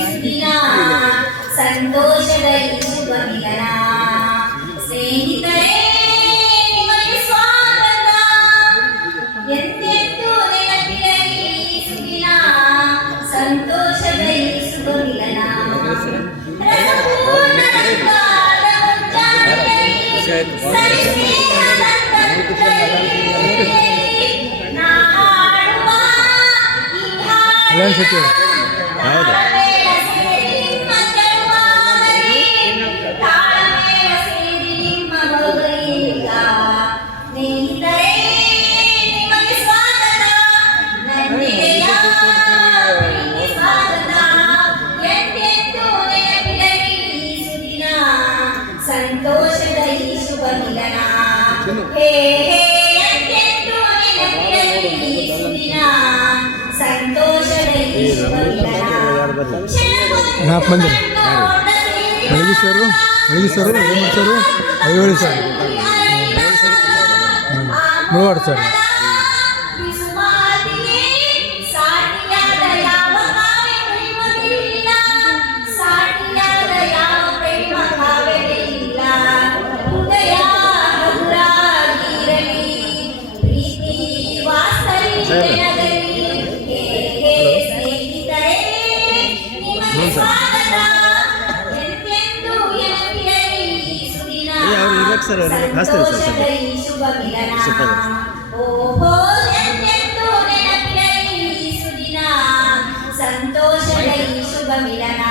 ಸುದಿನ ಸಂತೋಷದ ಈ ಶುಭ ಮಿಲನ ಸ್ನೇಹಿತರೇ ನಿಮಗೆ ಸ್ವಾಗತ ಎಂದೆಂದೂ ನೆನಪಿರಲಿ ಈ ಸುದಿನ ಸಂತೋಷದ ಈ ಶುಭ ಮಿಲನ ರಸಪೂರ್ಣ ರಂಗಾದ ಮುಂಜಾನೆಯಲ್ಲಿ ಸರಿಸ್ನೇಹದ ತಂತ್ರದಲ್ಲಿ ನಾ ಹಾಡುವ ಈ ಹಾಡು ತಾಳಮೇಳ ಸೇರಿ ನಿಮ್ಮ ಜನ್ಮದಲ್ಲಿ ತಾಳಮೇಳ ಸೇರಿ ನಿಮ್ಮ ಗೌರವಿಲ್ಲ ಸ್ನೇಹಿತರೇ ನಿಮಗೆ ಸ್ವಾಗತ ನನ್ನೆಡೆಯ ಪ್ರೀತಿ ಸ್ವಾಗತ ಎಂದೆಂದೂ ನೆನಪಿರಲಿ ಈ ಸುದಿನ ಸಂತೋಷದ ಈ ಶುಭ ಮಿಲನ ಹೇ ಹೇ ಎಂದೆಂದೂ ನೆನಪಿರಲಿ ಈ ಸುದಿನ ಸಂತೋಷದ ಈ ಶುಭ ಮಿಲನ ನಾಲ್ಕು ಮಂದಿ ಮಲಗಿಸೋರು ಏನು ಮಾಡ್ತಾರೆ Aivali sir Mulawad sir sir ಹಾಸ್ತಾರೆ ಸರ್ ಶುಭ ಮಿಲನ ಓಹೋ ಎಂದೆಂದೂ ನೆನಪಿರಲಿ ಈ ಸುದಿನ ಸಂತೋಷದ ಈ ಶುಭ ಮಿಲನ